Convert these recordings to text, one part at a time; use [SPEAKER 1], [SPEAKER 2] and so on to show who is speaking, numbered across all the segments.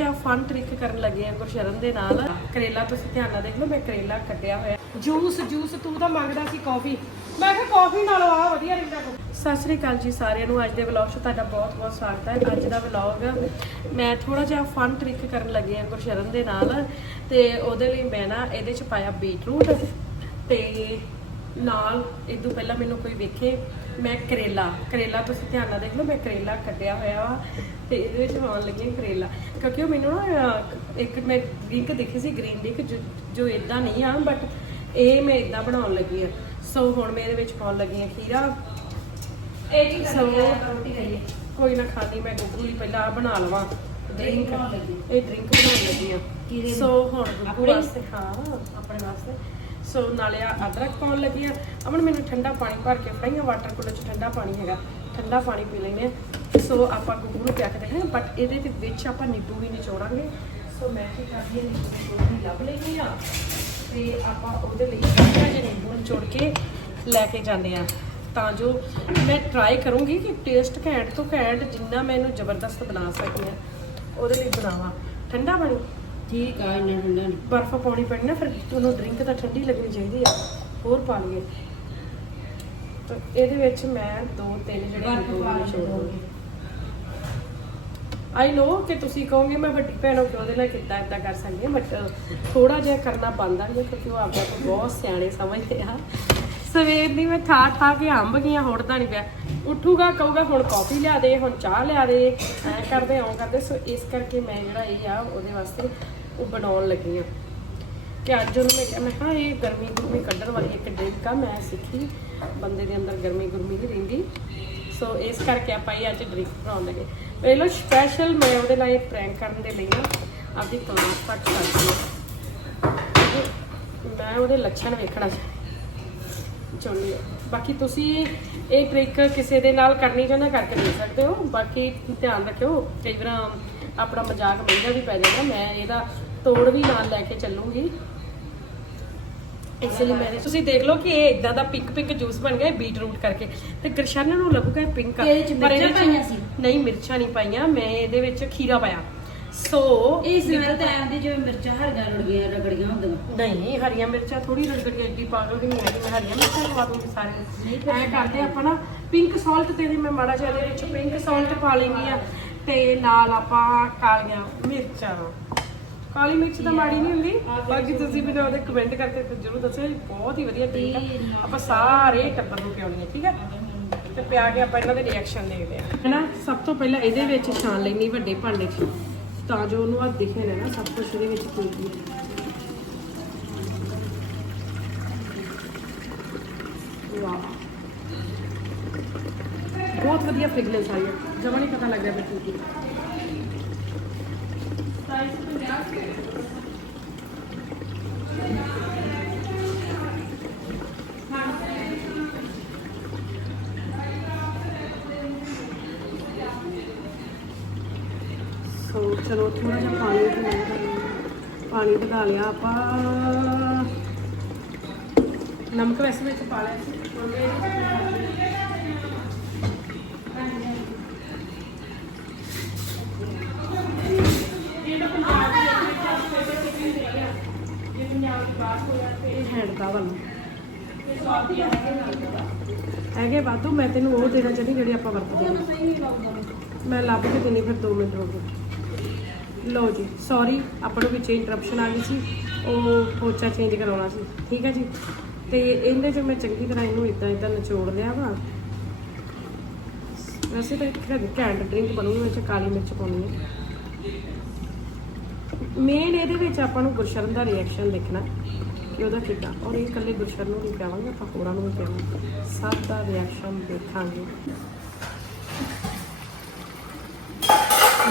[SPEAKER 1] ਜਿਹਾ fun trick ਕਰਨ ਲੱਗੇ ਆ ਗੁਰਸ਼ਰਨ ਦੇ ਨਾਲ। ਕਰੇਲਾ ਤੁਸੀਂ ਧਿਆਨ ਨਾਲ ਦੇਖ ਲਓ ਮੈਂ ਕਰੇਲਾ ਕੱਟਿਆ ਹੋਇਆ। ਜੂਸ ਜੂਸ ਤੂੰ ਤਾਂ ਮੰਗਦਾ ਸੀ ਕਾਫੀ ਮੈਂ ਕਿਹਾ ਕਾਫੀ ਨਾਲੋਂ ਆ ਵਧੀਆ ਰਹਿੰਦਾ ਸਤਿ ਸ੍ਰੀ ਅਕਾਲ ਜੀ ਸਾਰਿਆਂ ਨੂੰ। ਅੱਜ ਦੇ ਵਲੌਗ 'ਚ ਤੁਹਾਡਾ ਬਹੁਤ ਬਹੁਤ ਸਵਾਗਤ ਹੈ। ਅੱਜ ਦਾ ਵਲੌਗ ਮੈਂ ਥੋੜਾ ਜਿਹਾ ਫਨ ਟ੍ਰਿਕ ਕਰਨ ਲੱਗੀ ਆ ਗੁਰਸ਼ਰਨ ਦੇ ਨਾਲ ਤੇ ਉਹਦੇ ਲਈ ਮੈਂ ਨਾ ਇਹਦੇ 'ਚ ਪਾਇਆ ਬੀਟਰੂਟ ਤੇ ਨਾਲ ਇਦੋਂ ਪਹਿਲਾਂ ਮੈਨੂੰ ਕੋਈ ਵੇਖੇ ਮੈਂ ਕਰੇਲਾ ਕਰੇਲਾ ਤੁਸੀਂ ਧਿਆਨ ਨਾਲ ਦੇਖ ਲਓ ਮੈਂ ਕਰੇਲਾ ਕੱਟਿਆ ਹੋਇਆ ਵਾ ਤੇ ਇਹਦੇ ਵਿੱਚ ਪਾਉਣ ਲੱਗੀ ਕਰੇਲਾ। ਕਿਉਂਕਿ ਉਹ ਮੈਨੂੰ ਨਾ ਇੱਕ ਮੈਂ ਲਿੰਕ ਦੇਖੀ ਸੀ ਗ੍ਰੀਨ ਲਿੰਕ ਜੋ ਇਦਾਂ ਨਹੀਂ ਆ ਬਟ ਇਹ ਮੈਂ ਇਦਾਂ ਬਣਾਉਣ ਲੱਗੀ ਆ ਸੋ ਹੁਣ ਮੈਂ ਇਹਦੇ ਵਿੱਚ ਪਾਉਣ ਲੱਗੀ ਹਾਂ ਖੀਰਾ।
[SPEAKER 2] ਇਹ ਕੀ ਰੋਟੀ ਖਾਈਏ
[SPEAKER 1] ਕੋਈ ਨਾ ਖਾਣੀ ਮੈਂ ਗੁੱਗੂ ਲਈ ਪਹਿਲਾਂ ਆਹ ਬਣਾ ਲਵਾਂ। ਡਰਿੰਕ। ਇਹ ਡਰਿੰਕ ਬਣਾਉਣ ਲੱਗੀ ਆ? ਸੋ ਹੁਣ ਗੁੱਗੂ? ਵਾਸਤੇ ਹਾਂ ਆਪਣੇ ਵਾਸਤੇ? ਸੋ ਨਾਲੇ ਆ ਅਦਰਕ ਪਾਉਣ ਲੱਗੀ ਆ। ਅਮਨ, ਮੈਨੂੰ ਠੰਡਾ ਪਾਣੀ ਭਰ ਕੇ ਫੜਾਈਆਂ ਵਾਟਰ ਕੂਲਰ 'ਚ ਠੰਡਾ ਪਾਣੀ ਹੈਗਾ। ਠੰਡਾ ਪਾਣੀ ਪੀ ਲੈਂਦੇ ਆ। ਸੋ ਆਪਾਂ ਗੁੱਗੂ ਨੂੰ ਪਿਆ ਕੇ ਹਾਂ ਬਟ ਇਹਦੇ ਦੇ ਵਿੱਚ ਆਪਾਂ ਨਿੰਬੂ ਵੀ ਨਿਚੋੜਾਂਗੇ। ਸੋ ਮੈਂ ਕੀ ਕਰਦੀ ਹਾਂ, ਨਿੰਬੂ ਵੀ ਲੱਭ ਲੈਂਦੀ ਆ ਤੇ ਆਪਾਂ ਉਹਦੇ ਲਈ ਥੋੜਾ ਜਿਹਾ ਨਿੰਬੂ ਨਿਚੋੜ ਕੇ ਲੈ ਕੇ ਜਾਂਦੇ ਆ ਤਾਂ ਜੋ ਮੈਂ ਟਰਾਈ ਕਰੂੰਗੀ ਕਿ ਟੇਸਟ ਘੈਂਟ ਤੋਂ ਘੈਂਟ ਜਿੰਨਾ ਮੈਂ ਇਹਨੂੰ ਜ਼ਬਰਦਸਤ ਬਣਾ ਸਕਦੀ ਹਾਂ। ਉਹਦੇ ਲਈ ਬਣਾਵਾਂ। ਠੰਡਾ ਪਾਣੀ?
[SPEAKER 2] ਠੀਕ ਆ ਇੰਨਾ ਠੰਡਾ ਨਹੀਂ।
[SPEAKER 1] ਬਰਫ਼ ਪਾਉਣੀ ਪੈਣੀ ਨਾ ਫਿਰ ਤੁਹਾਨੂੰ ਡਰਿੰਕ ਤਾਂ ਠੰਡੀ ਲੱਗਣੀ ਚਾਹੀਦੀ ਆ। ਹੋਰ ਪਾ ਲਈਏ। ਤਾਂ ਇਹਦੇ ਵਿੱਚ ਮੈਂ ਦੋ ਤਿੰਨ ਜਿਹੜੇ
[SPEAKER 2] ਬਰਫ਼ ਪਾ
[SPEAKER 1] ਦੂੰਗੀ ਆਈ ਨੋ ਕਿ ਤੁਸੀਂ ਕਹੋਗੇ ਮੈਂ ਵੱਡੀ ਭੈਣੋਂ ਕਿ ਉਹਦੇ ਨਾਲ ਕਿੱਦਾਂ ਇਦਾਂ ਕਰ ਸਕਦੀ ਹਾਂ ਬਟ ਥੋੜਾ ਜਿਹਾ ਕਰਨਾ ਹੀ ਹੈ ਕਿਉਂਕਿ ਉਹ ਆਪਦਾ ਤੋਂ ਬਹੁਤ ਸਿਆਣੇ ਸਮਝਦੇ ਆ। ਸਵੇਰ ਦੀ ਮੈਂ ਠਾ ਠਾ ਕੇ ਅੰਬ ਗਈਆਂ ਹੋੜਦਾ ਨਹੀਂ ਪਿਆ। ਉੱਠੂਗਾ ਕਹੂਗਾ ਹੁਣ ਕਾਫੀ ਲਿਆ ਦੇ ਹੁਣ ਚਾਹ ਲਿਆ ਦੇ। ਐ ਕਰਦੇ ਆਉਂ ਕਰਦੇ। ਸੋ ਇਸ ਕਰਕੇ ਮੈਂ ਜਿਹੜਾ ਇਹ ਆ ਉਹਦੇ ਵਾਸਤੇ ਉਹ ਬਣਾਉਣ ਲੱਗੀ ਆ। ਕਿ ਅੱਜ ਉਹਨੂੰ ਮੈਂ ਕਿਹਾ ਮੈਂ ਕਿਹਾ, ਇਹ ਗਰਮੀ ਗੁਰਮੀ ਕੱਢਣ ਵਾਲੀ ਇੱਕ ਡਰਿੰਕ ਆ, ਮੈਂ ਸਿੱਖੀ। ਬੰਦੇ ਦੇ ਅੰਦਰ ਗਰਮੀ ਗੁਰਮੀ ਨਹੀਂ ਰਹਿੰਦੀ। ਸੋ ਇਸ ਕਰਕੇ ਆਪਾਂ ਇਹ ਅੱਜ ਡਰਿੰਕ ਬਣਾਉਣ ਲੱਗੇ। ਵੇਖ ਲਓ ਸਪੈਸ਼ਲ ਮੈਂ ਉਹਦੇ ਨਾਲ ਇਹ ਪ੍ਰੈਂਕ ਕਰਨ ਦੇ ਲਈ ਨਾ ਆਪਦੀ ਕਲਾਸ ਤੱਕ ਕਰਦੀ ਹਾਂ ਕਿਉਂਕਿ ਮੈਂ ਉਹਦੇ ਲੱਛਣ ਵੇਖਣਾ ਚਾਹੁੰਦੀ ਹਾਂ ਬਾਕੀ ਤੁਸੀਂ ਇਹ ਟ੍ਰਿਕ ਕਿਸੇ ਦੇ ਨਾਲ ਕਰਨੀ ਚਾਹੁੰਦੇ ਕਰਕੇ ਦੇ ਸਕਦੇ ਹੋ। ਬਾਕੀ ਧਿਆਨ ਰੱਖਿਓ, ਕਈ ਵਾਰ ਆਪਣਾ ਮਜ਼ਾਕ ਮਹਿੰਗਾ ਵੀ ਪੈ ਜਾਂਦਾ। ਮੈਂ ਇਹਦਾ ਤੋੜ ਵੀ ਨਾਲ ਲੈ ਕੇ ਚੱਲੂੰਗੀ। ਇਸ ਲਈ ਮੈਂ ਤੁਸੀਂ ਦੇਖ ਲਓ ਕਿ ਇਹ ਇਦਾਂ ਦਾ ਪਿੰਕ ਪਿੰਕ ਜੂਸ ਬਣ ਗਿਆ ਬੀਟਰੂਟ ਕਰਕੇ। ਤੇ ਗਰਸ਼ਨ ਨੂੰ ਲੱਗੂਗਾ ਪਿੰਕ ਆ।
[SPEAKER 2] ਇਹਦੇ 'ਚ
[SPEAKER 1] ਪਰ ਇਹਦੇ
[SPEAKER 2] ਮਿਰਚਾਂ ਪਾਈਆਂ ਸੀ?
[SPEAKER 1] ਨਹੀਂ ਮਿਰਚਾਂ ਨਹੀਂ ਪਾਈਆਂ। ਮੈਂ ਇਹਦੇ ਵਿੱਚ ਖੀਰਾ ਪਾਇਆ। ਸੋ
[SPEAKER 2] ਇਹ ਸਮੈਲ ਤਾਂ ਆਉਂਦੀ ਜਿਵੇਂ ਮਿਰਚਾਂ ਹਰੀਆਂ ਰੁੜ ਗਈਆਂ ਰਗੜੀਆਂ ਹੁੰਦੀਆਂ।
[SPEAKER 1] ਨਹੀਂ ਹਰੀਆਂ ਮਿਰਚਾਂ ਥੋੜੀ ਰਗੜੀ ਅੱਡੀ ਪਾਗਲ ਵੀ ਨਹੀਂ ਹੈ ਕਿ ਮੈਂ ਹਰੀਆਂ ਮਿਰਚਾਂ ਪਾ ਦੂੰਗੀ ਸਾਰੇ। ਐ ਕਰਦੇ ਆਪਾਂ ਨਾ ਪਿੰਕ ਸਾਲਟ ਤੇ ਵੀ ਮੈਂ ਮਾੜਾ ਜਿਹਾ ਇਹਦੇ ਵਿੱਚ ਪਿੰਕ ਸਾਲਟ ਪਾ ਲੈਂਦੀ ਆ। ਤੇ ਨਾਲ ਆਪਾਂ ਕਾਲੀਆਂ ਮਿਰਚਾਂ। ਕਾਲੀ ਮਿਰਚ ਤਾਂ ਮਾੜੀ ਨਹੀਂ ਹੁੰਦੀ ਬਾਕੀ ਤੁਸੀਂ ਮੈਨੂੰ ਉਹਦੇ ਕਮੈਂਟ ਕਰਕੇ ਤੇ ਜ਼ਰੂਰ ਦੱਸਿਓ ਇਹ ਬਹੁਤ ਹੀ ਵਧੀਆ ਟ੍ਰਿਕ ਆ। ਆਪਾਂ ਸਾਰੇ ਟੱਬਰ ਨੂੰ ਪਿਆਉਣੀ ਹੈ ਠੀਕ ਹੈ ਤੇ ਪਿਆ ਕੇ ਆਪਾਂ ਇਹਨਾਂ ਦੇ ਰਿਐਕਸ਼ਨ ਦੇਖਦੇ ਆ। ਹੈਨਾ? ਸਭ ਤੋਂ ਪਹਿਲਾਂ ਇਹਦੇ ਵਿੱਚ ਛਾਣ ਲੈਣੀ ਵੱਡੇ ਭਾਂਡੇ 'ਚ। ਤਾਂ ਜੋ ਉਹਨੂੰ ਆ ਦਿਖੇ ਨਾ ਸਭ ਕੁਝ ਇਹਦੇ ਵਿੱਚ ਕੀ ਕੀ ਹੈ ਵਾਹ। ਬਹੁਤ ਵਧੀਆ ਫ੍ਰੈਗਨੈਂਸ ਆਈ ਹੈ ਜਮਾਂ ਨਹੀਂ ਪਤਾ ਲੱਗ ਰਿਹਾ ਮੈਂ ਕੀ ਕੀ। ਸੋ ਚਲੋ ਥੋੜਾ ਜਿਹਾ ਪਾਣੀ ਵੀ ਪਾਣੀ ਵਧਾ ਲਿਆ ਆਪਾਂ। ਨਮਕ ਵੈਸੇ ਵਿੱਚ ਪਾ ਲਿਆ ਸੀ ਹੁਣ ਮੈਂ ਇਹਦੇ ਵਿੱਚ ਇਹ ਤਾਂ ਪੰਜਾਬ ਦੀ ਇੱਕ ਚੀਜ਼ ਹੈ ਜੇ ਪੰਜਾਬ ਦੀ ਬਾਤ ਹੋਇਆ ਤੇ ਇਹ ਹੈਗੇ ਵਾਧੂ, ਮੈਂ ਤੈਨੂੰ ਉਹ ਦੇਣਾ ਚਾਹਦੀ ਜਿਹੜੀ ਆਪਾਂ ਵਰਤਦੇ ਹਾਂ। ਮੈਂ ਲੱਭ ਕੇ ਦਿੰਦੀ ਫਿਰ 2 ਮਿੰਟ ਹੋ ਗਏ ਲਓ ਜੀ ਸੌਰੀ ਆਪਾਂ ਨੂੰ ਵਿੱਚ ਇੰਟਰਪਸ਼ਨ ਆ ਗਈ ਸੀ। ਉਹ ਪੋਚਾ ਚੇਂਜ ਕਰਾਉਣਾ ਸੀ। ਠੀਕ ਹੈ ਜੀ? ਤੇ ਇਹਦੇ 'ਚ ਮੈਂ ਚੰਗੀ ਤਰ੍ਹਾਂ ਇਹਨੂੰ ਇਦਾਂ ਇਦਾਂ ਨਿਚੋੜ ਲਿਆ ਵਾ। ਵੈਸੇ ਤਾਂ ਇੱਕ ਘੈਂਟ ਡਰਿੰਕ ਬਣੂਗੀ ਵਿੱਚ ਕਾਲੀ ਮਿਰਚ ਪਾਉਣੀ ਹੈ। ਮੇਨ ਇਹਦੇ ਵਿੱਚ ਆਪਾਂ ਨੂੰ ਗੁਰਸ਼ਰਨ ਦਾ ਰਿਐਕਸ਼ਨ ਦੇਖਣਾ। ਕਿ ਉਹਦਾ ਕਿੱਦਾਂ ਔਰ ਇਹ ਇਕੱਲੇ ਗੁਰਸ਼ਰਨ ਨੂੰ ਨਹੀਂ ਪਿਆਵਾਂਗੇ, ਆਪਾਂ ਹੋਰਾਂ ਨੂੰ ਵੀ ਪਿਆਵਾਂਗੇ। ਸਭ ਦਾ ਰਿਐਕਸ਼ਨ ਦੇਖਾਂਗੇ।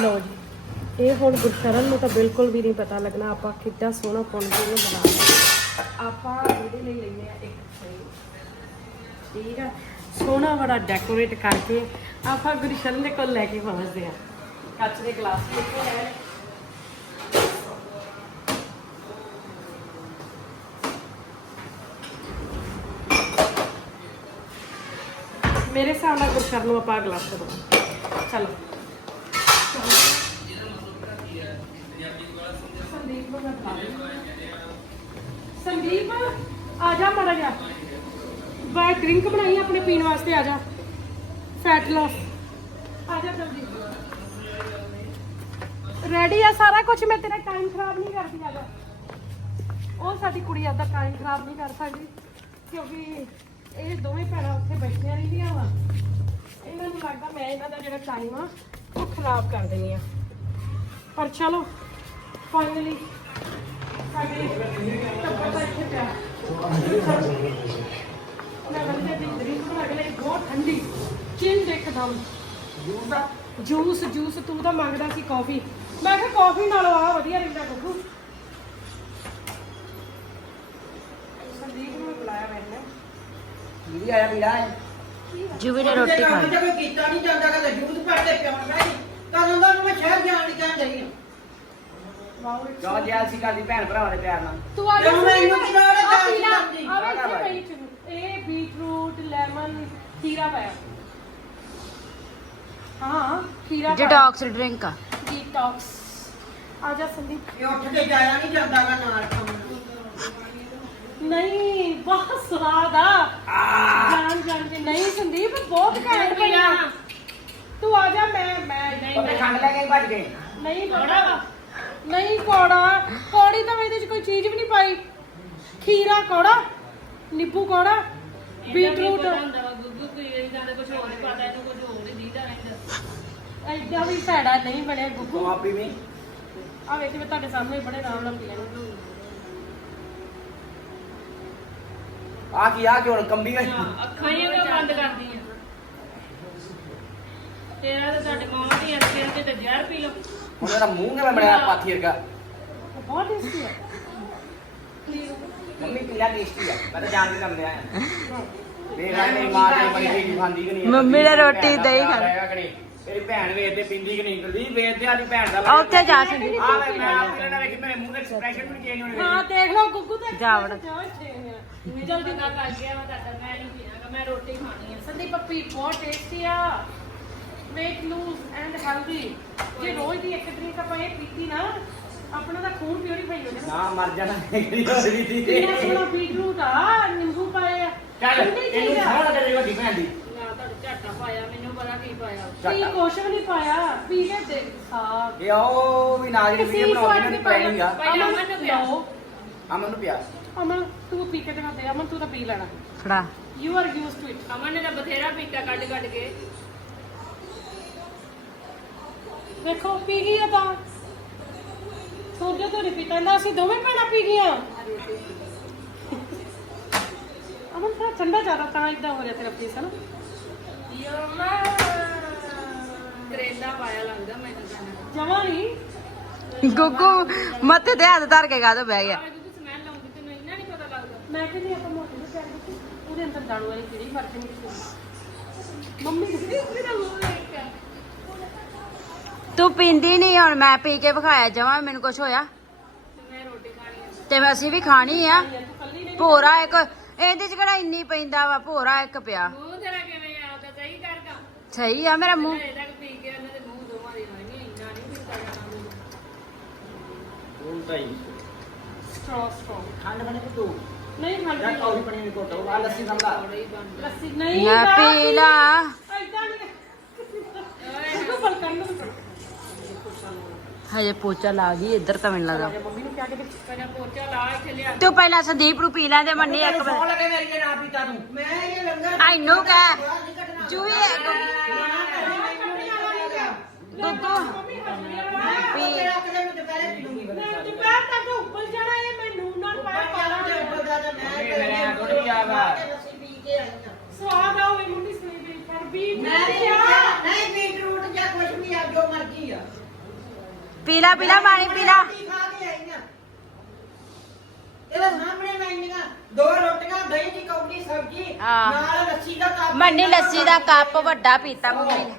[SPEAKER 1] ਲਓ ਜੀ, ਇਹ ਹੁਣ ਗੁਰਸ਼ਰਨ ਨੂੰ ਤਾਂ ਬਿਲਕੁਲ ਵੀ ਨਹੀਂ ਪਤਾ ਲੱਗਣਾ, ਆਪਾਂ ਕਿੱਦਾਂ ਸੋਹਣਾ ਪੁੰਨ ਕੇ ਇਹਨੂੰ ਆਪਾਂ ਇਹਦੇ ਲਈ ਲੈਨੇ ਆ ਇੱਕ ਟ੍ਰੇ ਠੀਕ ਆ? ਸੋਹਣਾ ਬੜਾ ਡੈਕੋਰੇਟ ਕਰਕੇ ਆਪਾਂ ਗੁਰਸ਼ਰਨ ਦੇ ਕੋਲ ਲੈ ਕੇ ਪਹੁੰਚਦੇ ਆ ਕੱਚ ਦੇ ਗਲਾਸ ਲਿਖੇ ਹੈ। ਮੇਰੇ ਹਿਸਾਬ ਨਾਲ ਗੁਰਸ਼ਰਨ ਨੂੰ ਆਪਾਂ ਗਲਾਸ ਦਵਾਂ ਚਲੋ। ਸੰਦੀਪ, ਆ ਜਾ ਮਾੜਾ ਜਾ ਬਾਈ ਡਰਿੰਕ ਬਣਾਈ ਆਪਣੇ ਪੀਣ ਵਾਸਤੇ, ਆ ਜਾ। ਫੈਟ ਲਾਸ ਆ ਜਾ ਜਲਦੀ ਰੈਡੀ ਆ ਸਾਰਾ ਕੁਝ ਮੈਂ ਤੇਰਾ ਟਾਈਮ ਖਰਾਬ ਨਹੀਂ ਕਰਦੀ, ਆ ਜਾ। ਉਹ ਸਾਡੀ ਕੁੜੀ ਆਦਾ ਟਾਈਮ ਖਰਾਬ ਨਹੀਂ ਕਰ ਸਕਦੀ, ਕਿਉਂਕਿ ਇਹ ਦੋਵੇਂ ਭੈਣਾਂ ਉੱਥੇ ਬੈਠੀਆਂ ਰਹਿੰਦੀਆਂ ਵਾ। ਇਹਨਾਂ ਨੂੰ ਲੱਗਦਾ ਮੈਂ ਇਹਨਾਂ ਦਾ ਜਿਹੜਾ ਟਾਈਮ ਆ, ਉਹ ਖਰਾਬ ਕਰ ਦਿੰਦੀ ਆ। ਪਰ ਚਲੋ ਫਾਈਨਲੀ ਸਾਡੇ ਟੱਬਰ ਦਾ ਇੱਥੇ ਪਿਆ। ਮੈਂ ਬੰਦੇ ਦੀ ਡਰਿੰਕ ਬਣਾ ਕੇ ਲਈ ਬਹੁਤ ਠੰਡੀ। ਚਿੰਨ ਇੱਕਦਮ ਜੂਸ ਜੂਸ, ਤੂੰ ਤਾਂ ਮੰਗਦਾ ਸੀ ਕਾਫੀ ਮੈਂ ਕਿਹਾ ਕਾਫੀ ਨਾਲੋਂ ਆ ਵਧੀਆ ਰਹਿੰਦਾ ਬੱਬੂ। ਸੰਦੀਪ ਨੂੰ ਬੁਲਾਇਆ ਮੈਨੇ
[SPEAKER 3] ਦੀਦੀ ਆਇਆ ਪੀੜਾ ਹੈ?
[SPEAKER 4] ਜੁਵੀ ਨੇ ਰੋਟੀ
[SPEAKER 3] ਤੇ ਕੋਈ ਕੀਤਾ ਨਹੀਂ ਜਾਂਦਾ ਕਦੇ ਜੂਸ ਫੜ ਕੇ ਪਿਆਉਣ ਬੈਠੀ ਕਦੋਂ ਦਾ ਨੂੰ ਮੈਂ ਸ਼ਹਿਰ ਜਾਣ ਦੀ ਕਹਿਣ ਡਈ ਹਾਂ।
[SPEAKER 1] ਵਾਓ
[SPEAKER 5] ਚਲੋ ਜੀ ਅਸੀਂ ਕਰਦੀ ਭੈਣ ਭਰਾਵਾਂ ਦੇ ਪਿਆਰ ਨਾਲ।
[SPEAKER 1] ਤੂੰ ਆ ਜਾ
[SPEAKER 3] ਕਿਉਂ ਮੈਨੂੰ ਕੀ ਲੋੜ ਹੈ
[SPEAKER 1] ਆ ਪੀ
[SPEAKER 3] ਦੀ
[SPEAKER 1] ਲੈ।
[SPEAKER 3] ਬਣਦੀ?
[SPEAKER 1] ਆ ਵੇ ਇੱਥੇ ਪਈ ਚੁਰੂ ਇਹ ਬੀਟਰੂਟ ਲੈਮਨ ਖੀਰਾ ਪਾਇਆ। ਹਾਂ ਖੀਰਾ
[SPEAKER 4] ਡਿਟੌਕਸ ਡਰਿੰਕ ਆ।
[SPEAKER 1] ਡੀਟੌਕਸ ਆ ਜਾ ਸੰਦੀਪ।
[SPEAKER 3] ਇਹ ਉੱਠ ਕੇ ਜਾਇਆ ਨਹੀਂ ਜਾਂਦਾ ਗਾ ਨਾਲ ਕੰਮ।
[SPEAKER 1] ਨਹੀਂ ਬਹੁਤ ਸਵਾਦ ਆ। ਜਾਨ ਜਾਨ ਕੇ ਨਹੀਂ ਸੰਦੀਪ ਬਹੁਤ ਘੈਂਟ ਬਣਿਆ ਤੂੰ ਆ ਜਾ ਮੈਂ ਮੈਂ
[SPEAKER 5] ਪੱਤੇ ਖੰਡ ਲੈ ਕੇ ਹੀ ਭੱਜ ਗਏ।
[SPEAKER 1] ਨਹੀਂ ਕੋੜਾ ਨਹੀਂ ਕੋੜਾ। ਕੋੜੀ ਤਾਂ ਇਹਦੇ ਚ ਕੋਈ ਚੀਜ਼ ਵੀ ਨਹੀਂ ਪਾਈ। ਖੀਰਾ ਕੋੜਾ ਨਿੰਬੂ ਕੋੜਾ ਬੀਟਰੂਟ। ਐਡਾ ਵੀ ਭੈੜਾ ਨਹੀਂ ਬਣਿਆ ਗੁੱਗੂ।
[SPEAKER 5] ਆਪੀ ਵੀ।
[SPEAKER 1] ਆ ਵੇਖ ਮੈਂ ਤੁਹਾਡੇ ਸਾਹਮਣੇ ਬੜੇ ਆਰਾਮ ਨਾਲ ਪੀ ਲੈਣਾ
[SPEAKER 5] ਆ ਕੀ ਆ ਕਿ ਹੁਣ ਕੰਬੀ ਗਈ
[SPEAKER 2] ਅੱਖਾਂ ਹੀ ਉਹ ਬੰਦ ਕਰਦੀਆਂ। ਤੇਰਾ ਤਾਂ ਤੁਹਾਡੇ ਮਾਂ ਦੀ ਅੱਖਾਂ ਤੇ ਤਾਂ ਜ਼ਹਿਰ ਪੀ ਲਓ।
[SPEAKER 5] ਹੁਣ ਇਹਦਾ ਮੂੰਹ ਕਿਵੇਂ ਬਣਿਆ ਪਾਥੀ ਵਰਗਾ?
[SPEAKER 1] ਬਹੁਤ ਟੇਸਟੀ ਹੈ
[SPEAKER 5] ਮੰਮੀ ਪੀਲਾ ਟੇਸਟੀ ਆ। ਮੈਂ ਤਾਂ ਜਾਣ ਕੇ ਕੰਮ ਲਿਆ ਲੈ ਮੇਰੀ ਮਾਂ ਬੜੀ ਚੀਜ਼ ਖਾਂਦੀ ਕਿ ਨਹੀਂ
[SPEAKER 4] ਮੰਮੀ ਨੇ ਰੋਟੀ ਦਹੀਂ ਖਾ-
[SPEAKER 5] ਖਾਂਦੀ। ਤੇਰੀ ਭੈਣ ਵੇਚਦੇ ਪਿੰਦੀ ਕਿ ਨਹੀਂ ਕੁਲਦੀਪ ਵੇਚਦੇ ਆਦੀ ਭੈਣ ਦਾ
[SPEAKER 4] ਆ ਉੱਥੇ ਜਾ ਸਕਦੀ।
[SPEAKER 5] ਆ ਵੇ ਮੈਂ ਆਪਣੇ ਨਾਲ ਵੇਖੀ ਮੇਰੇ ਮੂੰਹ ਦੇ ਐਕਸਪ੍ਰੈਸ਼ਨ ਵੀ ਚੇਂਜ ਹੋਣੇ
[SPEAKER 1] ਹਾਂ ਦੇਖ ਲਓ ਗੁੱਗੂ ਤੇ
[SPEAKER 4] ਜਾ ਵੜ।
[SPEAKER 1] ਜਲਦੀ
[SPEAKER 2] ਨਾ ਕਰ ਗਿਆ ਮੈਂ ਤੁਹਾਡਾ ਮੈਂ ਨਹੀਂ ਪੀਣਾਗਾ ਮੈਂ ਰੋਟੀ ਖਾਣੀ ਹੈ
[SPEAKER 1] ਸੰਦੀਪ ਪੱਪੀ ਬਹੁਤ ਟੇਸਟੀ ਆ। Weight lose ਐਂਡ healthy ਜੇ ਰੋਜ਼ ਦੀ ਇੱਕ ਡਰਿੰਕ ਆਪਾਂ ਇਹ ਪੀਤੀ ਨਾ ਆਪਣਾ ਤਾਂ ਖੂਨ ਪਿਉਰੀਫਾਈ ਹੋ ਜਾਣਾ।
[SPEAKER 5] ਨਾ ਮਰ ਜਾਣਾ ਕਿਹੜੀ ਹੋਈ? ਦੀ
[SPEAKER 1] ਕਿੰਨਾ ਸੋਹਣਾ ਬੀਟਰੂਟ ਆ ਨਿੰਬੂ ਪਾਏ ਆ
[SPEAKER 5] ਚੱਲ
[SPEAKER 1] ਠੰਡੀ
[SPEAKER 5] ਇਹਨੂੰ
[SPEAKER 1] ਚੀਜ਼ ਆ।
[SPEAKER 5] ਖਾਣਾ ਤੇਰੀ ਵੱਡੀ ਭੈਣ ਦੀ
[SPEAKER 2] ਨਾ ਤੁਹਾਡੇ ਝਾਟਾ ਪਾਇਆ ਮੈਨੂੰ ਪਤਾ ਕੀ ਪਾਇਆ।
[SPEAKER 1] ਕੀ ਕੁਛ ਵੀ ਨਹੀਂ ਪਾਇਆ। ਪੀ ਕੇ ਦੇਖ ਸਾਬ
[SPEAKER 5] ਇਹ ਉਹ ਵੀ ਨਾ ਜਿਹੜੀ ਵੀਡੀਓ ਬਣਾਉਂਦੀ ਨਾ ਪੈਣੀ ਆ।
[SPEAKER 2] ਪਹਿਲਾਂ ਅਮਨ ਨੂੰ ਪਿਆ।
[SPEAKER 1] ਲਓ।
[SPEAKER 5] ਅਮਨ ਨੂੰ ਪਿਆ।
[SPEAKER 1] ਅਮਨ ਤੂੰ ਪੀ ਕੇ ਦਿਖਾ ਦੇ। ਅਮਨ ਤੂੰ ਤਾਂ ਪੀ ਲੈਣਾ।
[SPEAKER 4] ਫੜਾ
[SPEAKER 1] you are used to it
[SPEAKER 2] Aman ਨੇ ਤਾਂ ਬਥੇਰਾ ਪੀਤਾ ਕੱਢ ਕੱਢ ਕੇ।
[SPEAKER 1] ਦੇਖੋ ਪੀ ਗਈ ਆ ਤਾਂ। ਸੋਚੋ ਤੋਂ ਨਹੀਂ ਪੀਤਾ। ਨਾ ਅਸੀਂ ਦੋਵੇਂ ਭੈਣਾਂ ਪੀ ਗਈਆਂ। ਅਮਨ ਥੋੜਾ ਠੰਡਾ ਜ਼ਿਆਦਾ ਤਾਂ ਇਦਾਂ ਹੋ ਰਿਹਾ ਤੇਰਾ ਫੇਸ ਹੈ ਨਾ?
[SPEAKER 2] ਕਰੇਲਾ ਪਾਇਆ ਲੱਗਦਾ ਮੈਨੂੰ ਤਾਂ
[SPEAKER 1] ਜਮਾ ਨਹੀਂ
[SPEAKER 4] ਗੁੱਗੂ ਮੱਥੇ ਤੇ ਹੱਥ ਧਰ ਕੇ ਕਾਹਦੋਂ ਬਹਿ ਗਿਆ।
[SPEAKER 2] ਤੂੰ ਸਮੈਲ ਲਾਉਂਦੀ ਤੈਨੂੰ ਇੰਨਾ ਨਹੀਂ ਪਤਾ ਲੱਗਦਾ।
[SPEAKER 1] ਮੈਂ ਕਹਿੰਦੀ ਆਪਾਂ ਮੋਟੇ ਨੂੰ ਪਿਆਰ ਦਿੱਤੀ ਉਹਦੇ ਅੰਦਰ ਦਾਣੂ ਵਾਲੀ ਕਿਹੜੀ ਮਰ ਜਾਂਦੀ ਸੀ। ਮੰਮੀ ਕਹਿੰਦੀ ਉਹਦੇ ਨਾਲ ਹੋ ਰਿਹਾ
[SPEAKER 4] ਤੂੰ ਪੀਂਦੀ ਨਹੀਂ ਹੁਣ ਮੈਂ ਪੀ ਕੇ ਵਿਖਾਇਆ ਜਮਾ ਮੈਨੂੰ ਕੁਝ ਹੋਇਆ।
[SPEAKER 2] ਤੇ ਮੈਂ ਰੋਟੀ ਖਾਣੀ ਹੈ
[SPEAKER 4] ਤੇ ਮੈਂ ਅਸੀਂ ਵੀ ਖਾਣੀ ਆ।
[SPEAKER 1] ਤੂੰ ਕੱਲੀ ਨੇ
[SPEAKER 4] ਭੋਰਾ ਇੱਕ ਇਹਦੇ ਚ ਕਿਹੜਾ ਇੰਨੀ ਪੈਂਦਾ ਵਾ ਭੋਰਾ ਇੱਕ ਪਿਆ।
[SPEAKER 2] ਮੂੰਹ ਤੇਰਾ ਕਿਵੇਂ ਆਉਂਦਾ ਸਹੀ ਕਰਦਾ।
[SPEAKER 4] ਸਹੀ ਆ ਮੇਰਾ ਮੂੰਹ
[SPEAKER 2] ਤੱਕ ਪੀ ਕੇ ਉਹਨਾਂ ਦੇ ਮੂੰਹ ਦੋਵਾਂ ਦੇ ਨਾਲ ਨਹੀਂ ਇੰਨਾ ਨਹੀਂ ਪੀਤਾ ਜਾਣਾ ਮੈਨੂੰ
[SPEAKER 5] ਉਲਟਾ ਹੀ
[SPEAKER 1] ਸਟ੍ਰੋ ਸਟ੍ਰੋ
[SPEAKER 5] ਖੰਡ ਬਣੇ ਕਿ ਤੂੰ
[SPEAKER 1] ਨਹੀਂ ਖੰਡ
[SPEAKER 5] ਜਾਂ
[SPEAKER 1] ਪੀ
[SPEAKER 5] ਕੌਫੀ ਬਣੀ ਨਹੀਂ ਕੋਟੋ ਆ ਲੱਸੀ ਸੰਭਲਾ
[SPEAKER 2] ਥੋੜਾ ਹੀ ਬਣ
[SPEAKER 1] ਲੱਸੀ ਨਹੀਂ
[SPEAKER 4] ਨਾ
[SPEAKER 1] ਨਾ
[SPEAKER 4] ਪੀ ਲਾ
[SPEAKER 1] ਐਦਾਂ ਨਹੀਂ ਉਹ ਬਲਕਨ ਨੂੰ
[SPEAKER 4] ਹਜੇ ਪੋਚਾ ਲਾ ਗਈ ਇੱਧਰ ਤਾਂ ਮੈਨੂੰ ਲੱਗਾ
[SPEAKER 1] ਮੰਮੀ ਨੂੰ ਕਿਹਾ ਕਿ
[SPEAKER 2] ਪਹਿਲਾਂ ਪੋਚਾ ਲਾ ਇੱਥੇ ਲਿਆ
[SPEAKER 4] ਤੂੰ ਪਹਿਲਾਂ ਸੰਦੀਪ ਨੂੰ ਪੀ ਲੈਂਦੇ ਮੰਨੀ ਇੱਕ
[SPEAKER 5] ਸੌ
[SPEAKER 4] ਵਾਰ
[SPEAKER 5] ਲੱਗੇ ਮੇਰੀ ਨਾ ਪੀਤਾ ਤੂੰ
[SPEAKER 3] ਮੈਂ ਇਹ ਲੰਗਰ
[SPEAKER 4] ਆਈਨੂੰ ਕਹਿ
[SPEAKER 3] ਬਾਹਰ ਨਹੀਂ ਕੱਢਣਾ
[SPEAKER 4] ਜੂਹੀ ਗੁੱਗੂ ਪੀ
[SPEAKER 3] ਤੇਰਾ ਕਦੇ ਨੂੰ ਦੁਪਹਿਰੇ ਪੀ ਲੂੰਗੀ।
[SPEAKER 1] ਮੈਂ ਦੁਪਹਿਰ ਤੱਕ ਉੱਪਰ ਜਾਣਾ ਇਹ ਮੈਨੂੰ ਨਾ ਪਾਇਆ ਪਾਲਾ
[SPEAKER 3] ਮੈਂ
[SPEAKER 5] ਥੋੜੀ ਜਾਵਾ
[SPEAKER 3] ਲੱਸੀ ਪੀ ਕੇ ਆਈ ਹਾਂ।
[SPEAKER 1] ਸਵਾਦ ਆਵੇ ਮੁੰਡੀ ਸਵੇਰੇ ਪਰ ਵੀ
[SPEAKER 3] ਮੈਂ ਨਹੀਂ ਆਖਿਆ, ਨਹੀਂ ਬੀਟਰੂਟ ਜਾਂ ਕੁਝ ਵੀ ਆ ਜੋ ਮਰਜ਼ੀ ਆ।
[SPEAKER 4] ਪੀ ਲਾ ਪੀ ਲਾ ਪਾਣੀ ਪੀ ਲਾ
[SPEAKER 3] ਰੋਟੀ ਖਾ ਕੇ ਇਹਦੇ ਸਾਹਮਣੇ ਮੈਂ ਇੰਨੀਆਂ ਦੋ ਰੋਟੀਆਂ ਦਹੀਂ ਦੀ ਕੌਲੀ ਸਬਜ਼ੀ
[SPEAKER 4] ਹਾਂ।
[SPEAKER 3] ਨਾਲ ਲੱਸੀ ਦਾ ਕੱਪ
[SPEAKER 4] ਮੰਨੀ ਲੱਸੀ ਦਾ ਕੱਪ ਵੱਡਾ ਪੀਤਾ ਮੰਮੀ ਨੇ।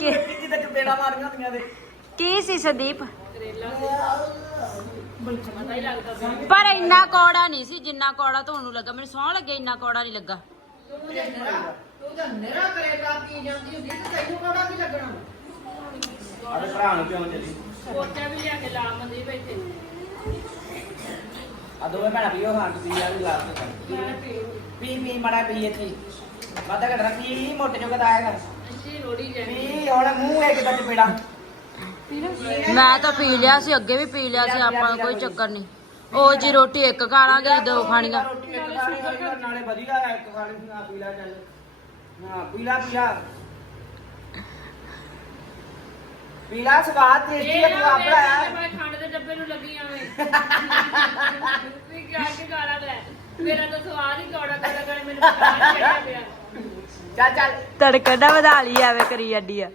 [SPEAKER 5] ਕਿ ਤੇ ਚਪੇੜਾ ਮਾਰੀਆਂ ਹੁੰਦੀਆਂ ਤੇ
[SPEAKER 4] ਕੀ ਸੀ ਸੰਦੀਪ? ਪਰ ਇੰਨਾ ਕੌੜਾ ਨਹੀਂ ਸੀ ਜਿੰਨਾ ਕੌੜਾ ਤੁਹਾਨੂੰ ਲੱਗਾ। ਮੈਨੂੰ ਸੌਂ ਲੱਗੇ ਇੰਨਾ ਕੌੜਾ ਨਹੀਂ ਲੱਗਾ।
[SPEAKER 3] ਤੂੰ ਤਾਂ ਕਰੇਲਾ ਪੀ ਜਾਂਦੀ ਹੁੰਦੀ ਤੇ ਤੈਨੂੰ ਕੋੜਾ ਕੀ ਲੱਗਣਾ
[SPEAKER 5] ਆਦੇ ਭਰਾ ਨੂੰ ਪਿਉਣ ਚੱਲੀ?
[SPEAKER 1] ਕੋਟਾ ਵੀ ਲਿਆ ਕੇ ਲਾ ਮੰਦੀ ਬੈਠੇ।
[SPEAKER 5] ਆ ਦੋਵੇਂ ਭੈਣਾਂ ਪੀਓ ਹਾਂ ਤੁਸੀਂ ਆ ਵੀ ਲਾ
[SPEAKER 1] ਪੀ
[SPEAKER 5] ਪੀ ਪੀ ਮੜਾ ਪੀ ਇੱਥੇ। ਵਾਦਾ ਘਟਣਾ ਪੀ ਮੋਟੇ ਜੋਗਾ ਆਇਆ ਕਰ।
[SPEAKER 1] ਰੋੜੀ ਜਾਣੀ
[SPEAKER 5] ਪੀ ਹੁਣ ਮੂੰਹ ਇੱਕ ਗੱਜ ਪੇੜਾ
[SPEAKER 4] ਮੈਂ ਤਾਂ ਪੀ ਲਿਆ ਸੀ ਅੱਗੇ ਵੀ ਪੀ ਲਿਆ ਸੀ ਆਪਾਂ ਨੂੰ ਕੋਈ ਚੱਕਰ ਨਹੀਂ। ਉਹ ਜੀ ਰੋਟੀ ਇੱਕ ਖਾਣਾਗੇ ਦੋ ਖਾਣੀਆਂ
[SPEAKER 5] ਰੋਟੀ ਇੱਕ ਖਾਣੀ ਹੋਈ ਤਾਂ ਨਾਲੇ ਵਧੀਆ ਹੈ, ਇੱਕ ਖਾਣੀ ਨਾ ਪੀ ਲੈ ਚੱਲ। ਹਾਂ ਪੀ ਲਾ ਪੀ ਲਾ ਪੀ ਲਾ ਸਵਾਦ ਟੇਸਟੀ ਹੈ ਤੂੰ ਆਪਣਾ ਹੈ।
[SPEAKER 1] ਮੈਂ ਖੰਡ ਦੇ ਡੱਬੇ ਨੂੰ ਲੱਗੀ ਆਵੇਂ। ਤੁਸੀਂ ਕਿਹਾ ਕਿ ਗਾਲਾ ਲੈ। ਮੇਰਾ ਤਾਂ ਸਵਾਦ ਹੀ ਕੌੜਾ ਕੌੜਾ ਕਰ ਮੈਨੂੰ ਪਤਾ ਨਹੀਂ ਚੜਿਆ ਪਿਆ।
[SPEAKER 5] ਚੱਲ ਚੱਲ।
[SPEAKER 4] ਤੜਕਾ ਨਾ ਵਧਾ ਲਈ ਐਵੇਂ ਕਰੀ ਜਾਂਦੀ ਆ।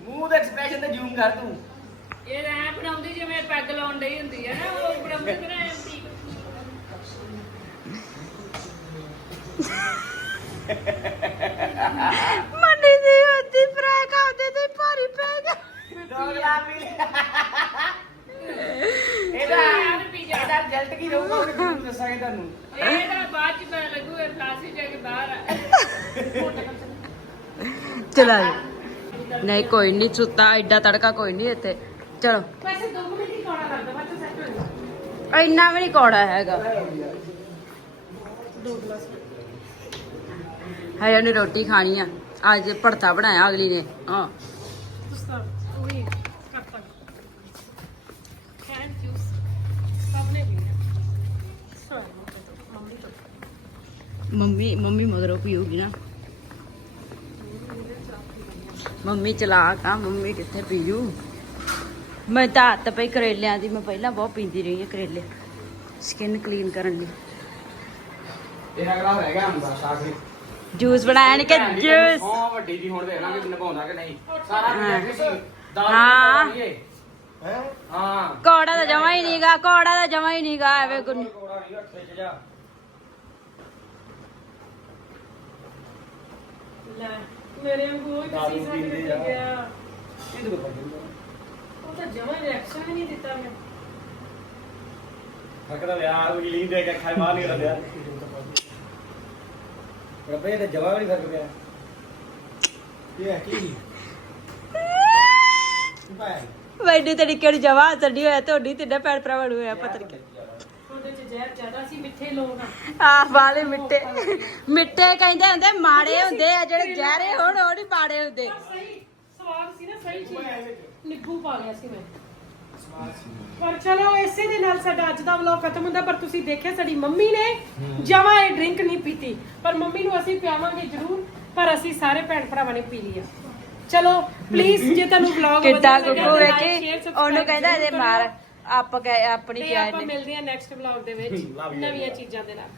[SPEAKER 5] ਮੂੰਹ ਦੇ ਐਕਸਪ੍ਰੈਸ਼ਨ ਤੇ ਜ਼ੂਮ ਕਰ ਤੂੰ।
[SPEAKER 1] ਇਹ ਐ ਬਣਾਉਂਦੀ ਜਿਵੇਂ ਪੈਗ ਲਾਉਣ ਡਈ ਹੁੰਦੀ ਹੈ ਨਾ ਉਹ ਬਣਾਉਂਦੀ ਬਣਾਇਆ ਹੁੰਦੀ
[SPEAKER 4] ਮੰਡੀ ਦੀ ਹੁੰਦੀ ਫਰਾਕ ਆਉਂਦੇ ਤੇ ਭਾਰੀ ਪੈ ਗਿਆ
[SPEAKER 5] ਦੋ ਗਲਾਸ ਪੀ ਇਹਦਾ ਇਹਦਾ ਰਿਜ਼ਲਟ ਕੀ ਰਹੂਗਾ? ਉਹ ਜ਼ਰੂਰ ਦੱਸਾਂਗੇ ਤੁਹਾਨੂੰ।
[SPEAKER 1] ਇਹ ਤਾਂ ਬਾਅਦ ਚ ਪਤਾ ਲੱਗੂ ਇਹ ਫਲਾਸੀ ਜਾ ਕੇ ਬਾਹਰ ਆ।
[SPEAKER 4] ਚਲਾ ਨਹੀਂ ਕੋਈ ਨਹੀਂ ਸੁੱਤਾ ਐਡਾ ਤੜਕਾ ਕੋਈ ਨਹੀਂ ਇੱਥੇ। ਚਲੋ।
[SPEAKER 1] ਵੈਸੇ ਦੋ ਮਿੰਟ ਹੀ ਕੌੜਾ ਲੱਗਦਾ ਬਾਅਦ ਚ ਸੈੱਟ ਹੋ ਜਾਂਦਾ।
[SPEAKER 4] ਇੰਨਾ ਵੀ ਨਹੀਂ ਕੌੜਾ ਹੈਗਾ। ਹਜੇ ਨੇ ਰੋਟੀ ਖਾਣੀ ਆ। ਅੱਜ ਭੜਤਾ ਬਣਾਇਆ ਅਗਲੀ ਨੇ। ਹਾਂ।
[SPEAKER 1] ਮੰਮੀ
[SPEAKER 4] ਮੰਮੀ ਮਗਰੋਂ ਪੀਊਗੀ ਨਾ। ਮੰਮੀ ਚਲਾਕ ਆ ਮੰਮੀ ਕਿੱਥੇ ਪੀਊ ਮੈਂ ਤਾਂ ਹੱਥ ਪਈ ਕਰੇਲਿਆਂ ਦੀ ਮੈਂ ਪਹਿਲਾਂ ਬਹੁਤ ਪੀਂਦੀ ਰਹੀ ਹਾਂ ਕਰੇਲੇ ਸਕਿਨ ਕਲੀਨ ਕਰਨ ਲਈ।
[SPEAKER 5] ਤੇਰਾ ਗਲਾਸ ਰਹਿ ਗਿਆ ਹੁੰਦਾ ਸਾਖੀ
[SPEAKER 4] ਜੂਸ ਬਣਾਇਆ ਨਹੀਂ ਕਿ ਜੂਸ?
[SPEAKER 5] ਹਾਂ ਵੱਡੀ ਦੀ ਹੁਣ ਦੇਖਾਂਗੇ ਕਿ ਨਿਭਾਉਂਦਾ ਕਿ ਨਹੀਂ। ਸਾਰਾ
[SPEAKER 4] ਹਾਂ। ਹਾਂ।
[SPEAKER 5] ਹੈ? ਹਾਂ।
[SPEAKER 4] ਕੌੜਾ ਤਾਂ ਜਮਾ ਹੀ ਨਹੀਂਗਾ ਕੌੜਾ ਤਾਂ ਜਮਾ ਹੀ ਨਹੀਂਗਾ ਐਵੇਂ ਗੁੰਨ
[SPEAKER 5] ਕੋੜਾ ਨਹੀਂ ਜਾ।
[SPEAKER 1] ਲੈ ਮੇਰੇ ਵਾਂਗੂ ਹੀ
[SPEAKER 5] ਦਾਰੂ
[SPEAKER 1] ਕਿਸੇ ਸਾਡੇ
[SPEAKER 5] ਪੀਂਦੇ
[SPEAKER 1] ਕਿੱਥੇ
[SPEAKER 5] ਆ।
[SPEAKER 1] ਗਿਆ
[SPEAKER 5] ਇਹ ਤਾਂ ਪਤਾ
[SPEAKER 1] ਉਹ ਤਾਂ ਜਮਾ ਰਿਐਕਸ਼ਨ ਹੀ ਨਹੀਂ ਦਿੱਤਾ ਮੈਂ
[SPEAKER 5] ਫਕਦਾ ਯਾਰ ਉਹ ਲੀਨ ਦੇ ਕੇ ਅੱਖਾਂ ਬਾਹਰ ਨਹੀਂ ਰੱਖਿਆ ਰੱਬੇ ਤੇ ਜਵਾਬ ਨਹੀਂ ਫ਼ਰਕ ਪਿਆ ਇਹ ਹੈ ਕੀ ਭਾਈ
[SPEAKER 4] ਮੈਨੂੰ ਤੇਰੀ ਕਿਹੜੀ ਜਵਾ ਚੱਡੀ ਹੋਇਆ ਤੁਹਾਡੀ ਤਿੰਨੇ ਭੈਣ ਭਰਾਵਾਂ ਨੂੰ ਹੋਇਆ ਪਤਾ ਨਹੀਂ
[SPEAKER 1] ਜ਼ਹਿਰ ਜ਼ਿਆਦਾ ਸੀ ਮਿੱਠੇ ਲੋਕ ਆ।
[SPEAKER 4] ਆਹ ਵਾਲੇ ਮਿੱਟੇ ਮਿੱਟੇ ਕਹਿੰਦੇ ਹੁੰਦੇ ਮਾੜੇ ਹੁੰਦੇ ਆ ਜਿਹੜੇ ਗਹਿਰੇ ਹੋਣ ਉਹ ਨਹੀਂ ਮਾੜੇ ਹੁੰਦੇ।
[SPEAKER 1] ਪਰ ਸਹੀ ਸਵਾਦ ਸੀ ਨਾ ਸਹੀ ਚੀਜ਼ ਨਿੱਘੂ ਪਾ ਲਿਆ ਸੀ ਮੈਂ। ਪਰ ਚਲੋ ਇਸੇ ਦੇ ਨਾਲ ਸਾਡਾ ਅੱਜ ਦਾ ਵਲੌਗ ਖਤਮ ਹੁੰਦਾ ਪਰ ਤੁਸੀਂ ਦੇਖਿਆ ਸਾਡੀ ਮੰਮੀ ਨੇ ਜਮਾ ਇਹ ਡਰਿੰਕ ਨਹੀਂ ਪੀਤੀ। ਪਰ ਮੰਮੀ ਨੂੰ ਅਸੀਂ ਪਿਆਵਾਂਗੇ ਜ਼ਰੂਰ ਪਰ ਅਸੀਂ ਸਾਰੇ ਭੈਣ ਭਰਾਵਾਂ ਨੇ ਪੀ ਲਿਆ ਚਲੋ ਪਲੀਜ਼ ਜੇ ਤੁਹਾਨੂੰ ਵਲੌਗ
[SPEAKER 4] ਕਿੱਦਾਂ ਗੁੱਗੂ ਵੇਖੀ ਉਹਨੂੰ ਕਹਿੰਦਾ ਇਹਦੇ ਮਾਰ। ਆਪ ਕਹਿ ਆਪਣੀ
[SPEAKER 1] ਤੇ
[SPEAKER 4] ਪਿਆਰ
[SPEAKER 1] ਆਪਾਂ ਮਿਲਦੇ ਹਾਂ ਨੈਕਸਟ ਵਲੌਗ ਦੇ ਵਿੱਚ
[SPEAKER 5] Love you.
[SPEAKER 1] ਨਵੀਆਂ ਚੀਜ਼ਾਂ ਦੇ ਨਾਲ